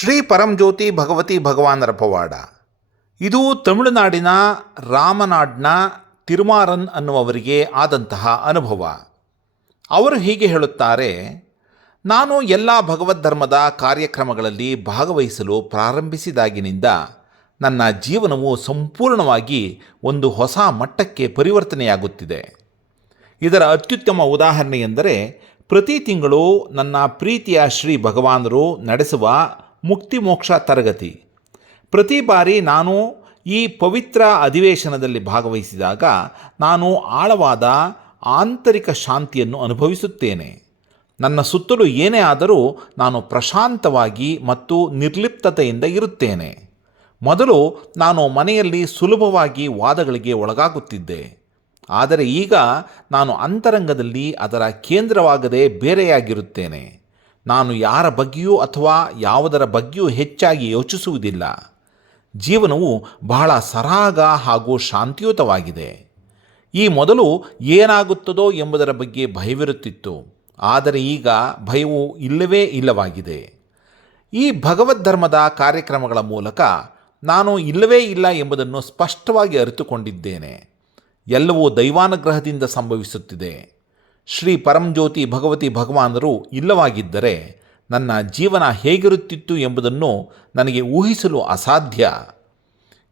ಶ್ರೀ ಪರಂಜ್ಯೋತಿ ಭಗವತಿ ಭಗವಾನರ ಪವಾಡ. ಇದು ತಮಿಳುನಾಡಿನ ರಾಮನಾಡ್ನ ತಿರುಮಾರನ್ ಅನ್ನುವವರಿಗೆ ಆದಂತಹ ಅನುಭವ. ಅವರು ಹೀಗೆ ಹೇಳುತ್ತಾರೆ, ನಾನು ಎಲ್ಲ ಭಗವದ್ಧರ್ಮದ ಕಾರ್ಯಕ್ರಮಗಳಲ್ಲಿ ಭಾಗವಹಿಸಲು ಪ್ರಾರಂಭಿಸಿದಾಗಿನಿಂದ ನನ್ನ ಜೀವನವು ಸಂಪೂರ್ಣವಾಗಿ ಒಂದು ಹೊಸ ಮಟ್ಟಕ್ಕೆ ಪರಿವರ್ತನೆಯಾಗುತ್ತಿದೆ. ಇದರ ಅತ್ಯುತ್ತಮ ಉದಾಹರಣೆ ಎಂದರೆ ಪ್ರತಿ ತಿಂಗಳು ನನ್ನ ಪ್ರೀತಿಯ ಶ್ರೀ ಭಗವಾನರು ನಡೆಸುವ ಮುಕ್ತಿ ಮೋಕ್ಷ ತರಗತಿ. ಪ್ರತಿ ಬಾರಿ ನಾನು ಈ ಪವಿತ್ರ ಅಧಿವೇಶನದಲ್ಲಿ ಭಾಗವಹಿಸಿದಾಗ ನಾನು ಆಳವಾದ ಆಂತರಿಕ ಶಾಂತಿಯನ್ನು ಅನುಭವಿಸುತ್ತೇನೆ. ನನ್ನ ಸುತ್ತಲೂ ಏನೇ ಆದರೂ ನಾನು ಪ್ರಶಾಂತವಾಗಿ ಮತ್ತು ನಿರ್ಲಿಪ್ತತೆಯಿಂದ ಇರುತ್ತೇನೆ. ಮೊದಲು ನಾನು ಮನೆಯಲ್ಲಿ ಸುಲಭವಾಗಿ ವಾದಗಳಿಗೆ ಒಳಗಾಗುತ್ತಿದ್ದೆ. ಆದರೆ ಈಗ ನಾನು ಅಂತರಂಗದಲ್ಲಿ ಅದರ ಕೇಂದ್ರವಾಗದೆ ಬೇರೆಯಾಗಿರುತ್ತೇನೆ. ನಾನು ಯಾರ ಬಗ್ಗೆಯೂ ಅಥವಾ ಯಾವುದರ ಬಗ್ಗೆಯೂ ಹೆಚ್ಚಾಗಿ ಯೋಚಿಸುವುದಿಲ್ಲ. ಜೀವನವು ಬಹಳ ಸರಾಗ ಹಾಗೂ ಶಾಂತಿಯುತವಾಗಿದೆ. ಈ ಮೊದಲು ಏನಾಗುತ್ತದೋ ಎಂಬುದರ ಬಗ್ಗೆ ಭಯವಿರುತ್ತಿತ್ತು. ಆದರೆ ಈಗ ಭಯವು ಇಲ್ಲವೇ ಇಲ್ಲವಾಗಿದೆ. ಈ ಭಗವದ್ಧರ್ಮದ ಕಾರ್ಯಕ್ರಮಗಳ ಮೂಲಕ ನಾನು ಇಲ್ಲವೇ ಇಲ್ಲ ಎಂಬುದನ್ನು ಸ್ಪಷ್ಟವಾಗಿ ಅರಿತುಕೊಂಡಿದ್ದೇನೆ. ಎಲ್ಲವೂ ದೈವಾನುಗ್ರಹದಿಂದ ಸಂಭವಿಸುತ್ತಿದೆ. ಶ್ರೀ ಪರಂಜ್ಯೋತಿ ಭಗವತಿ ಭಗವಾನರು ಇಲ್ಲವಾಗಿದ್ದರೆ ನನ್ನ ಜೀವನ ಹೇಗಿರುತ್ತಿತ್ತು ಎಂಬುದನ್ನು ನನಗೆ ಊಹಿಸಲು ಅಸಾಧ್ಯ.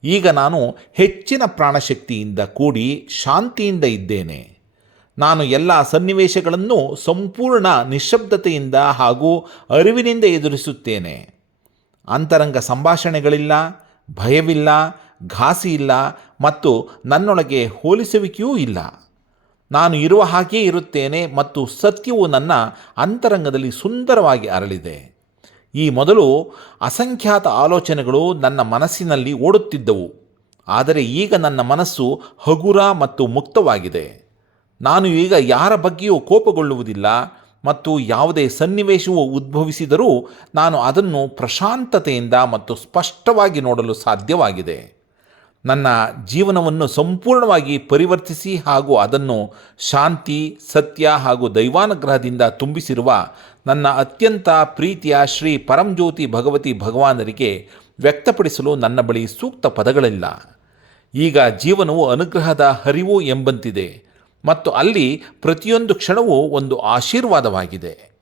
ಈಗ ನಾನು ಹೆಚ್ಚಿನ ಪ್ರಾಣಶಕ್ತಿಯಿಂದ ಕೂಡಿ ಶಾಂತಿಯಿಂದ ಇದ್ದೇನೆ. ನಾನು ಎಲ್ಲ ಸನ್ನಿವೇಶಗಳನ್ನು ಸಂಪೂರ್ಣ ನಿಶ್ಶಬ್ದತೆಯಿಂದ ಹಾಗೂ ಅರಿವಿನಿಂದ ಎದುರಿಸುತ್ತೇನೆ. ಅಂತರಂಗ ಸಂಭಾಷಣೆಗಳಿಲ್ಲ, ಭಯವಿಲ್ಲ ಘಾಸಿ ಇಲ್ಲ ಮತ್ತು ನನ್ನೊಳಗೆ ಹೋಲಿಸುವಿಕೆಯೂ ಇಲ್ಲ. ನಾನು ಇರುವ ಹಾಗೆಯೇ ಇರುತ್ತೇನೆ ಮತ್ತು ಸತ್ಯವು ನನ್ನ ಅಂತರಂಗದಲ್ಲಿ ಸುಂದರವಾಗಿ ಅರಳಿದೆ. ಈ ಮೊದಲು ಅಸಂಖ್ಯಾತ ಆಲೋಚನೆಗಳು ನನ್ನ ಮನಸ್ಸಿನಲ್ಲಿ ಓಡುತ್ತಿದ್ದವು. ಆದರೆ ಈಗ ನನ್ನ ಮನಸ್ಸು ಹಗುರ ಮತ್ತು ಮುಕ್ತವಾಗಿದೆ. ನಾನು ಈಗ ಯಾರ ಬಗ್ಗೆಯೂ ಕೋಪಗೊಳ್ಳುವುದಿಲ್ಲ ಮತ್ತು ಯಾವುದೇ ಸನ್ನಿವೇಶವು ಉದ್ಭವಿಸಿದರೂ ನಾನು ಅದನ್ನು ಪ್ರಶಾಂತತೆಯಿಂದ ಮತ್ತು ಸ್ಪಷ್ಟವಾಗಿ ನೋಡಲು ಸಾಧ್ಯವಾಗಿದೆ. ನನ್ನ ಜೀವನವನ್ನು ಸಂಪೂರ್ಣವಾಗಿ ಪರಿವರ್ತಿಸಿ ಹಾಗೂ ಅದನ್ನು ಶಾಂತಿ, ಸತ್ಯ ಹಾಗೂ ದೈವಾನುಗ್ರಹದಿಂದ ತುಂಬಿಸಿರುವ ನನ್ನ ಅತ್ಯಂತ ಪ್ರೀತಿಯ ಶ್ರೀ ಪರಂಜ್ಯೋತಿ ಭಗವತಿ ಭಗವಾನರಿಗೆ ವ್ಯಕ್ತಪಡಿಸಲು ನನ್ನ ಬಳಿ ಸೂಕ್ತ ಪದಗಳಿಲ್ಲ. ಈಗ ಜೀವನವು ಅನುಗ್ರಹದ ಹರಿವು ಎಂಬಂತಿದೆ ಮತ್ತು ಅಲ್ಲಿ ಪ್ರತಿಯೊಂದು ಕ್ಷಣವೂ ಒಂದು ಆಶೀರ್ವಾದವಾಗಿದೆ.